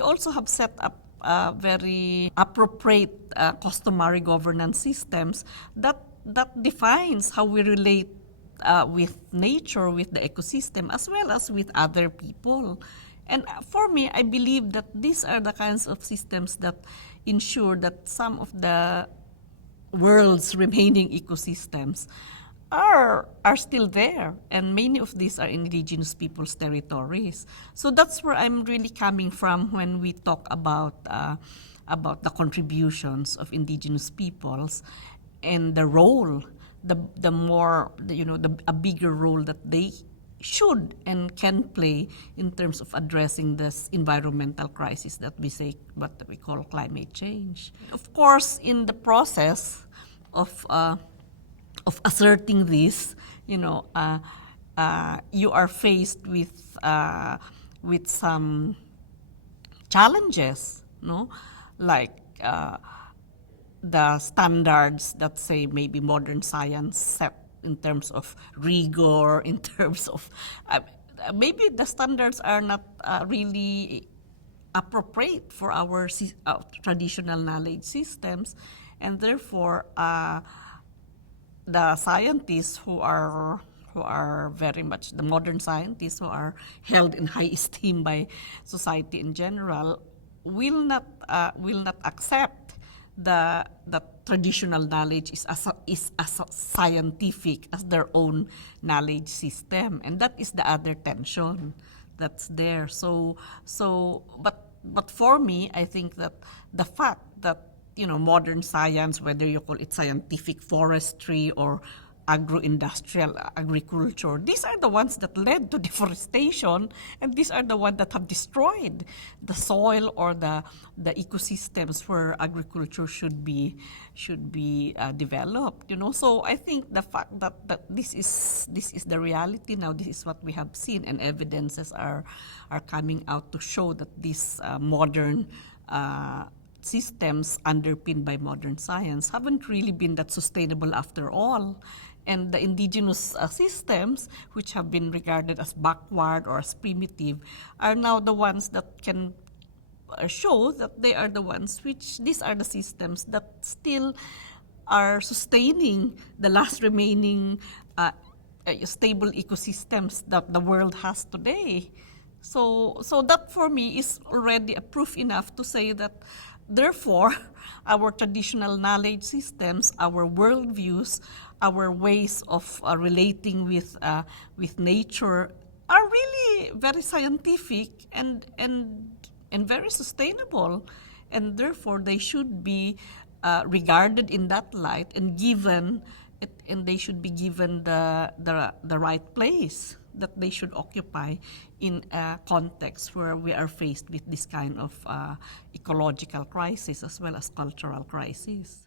we also have set up very appropriate customary governance systems that defines how we relate with nature, with the ecosystem, as well as with other people. And for me, I believe that these are the kinds of systems that ensure that some of the world's remaining ecosystems are still there, and many of these are indigenous people's territories. So that's where I'm really coming from when we talk about the contributions of indigenous peoples and the role, a bigger role that they should and can play in terms of addressing this environmental crisis that we say, what we call climate change. Of course, in the process of asserting this, you are faced with some challenges, no, like the standards that say maybe modern science set in terms of rigor, in terms of maybe the standards are not really appropriate for our traditional knowledge systems, and therefore the scientists who are very much the modern scientists who are held in high esteem by society in general will not accept the traditional knowledge is as scientific as their own knowledge system, and that is the other tension that's there. But for me, I think that the fact that modern science, whether you call it scientific forestry or agro-industrial agriculture, these are the ones that led to deforestation, and these are the ones that have destroyed the soil or the ecosystems where agriculture should be developed. So I think the fact that this is the reality now, this is what we have seen, and evidences are coming out to show that these modern systems underpinned by modern science haven't really been that sustainable after all. And the indigenous systems, which have been regarded as backward or as primitive, are now the ones that can show that they are the ones these are the systems that still are sustaining the last remaining stable ecosystems that the world has today. So that for me is already a proof enough to say that therefore our traditional knowledge systems, our worldviews, our ways of relating with nature are really very scientific and very sustainable, and therefore they should be regarded in that light and they should be given the right place that they should occupy in a context where we are faced with this kind of ecological crisis as well as cultural crisis.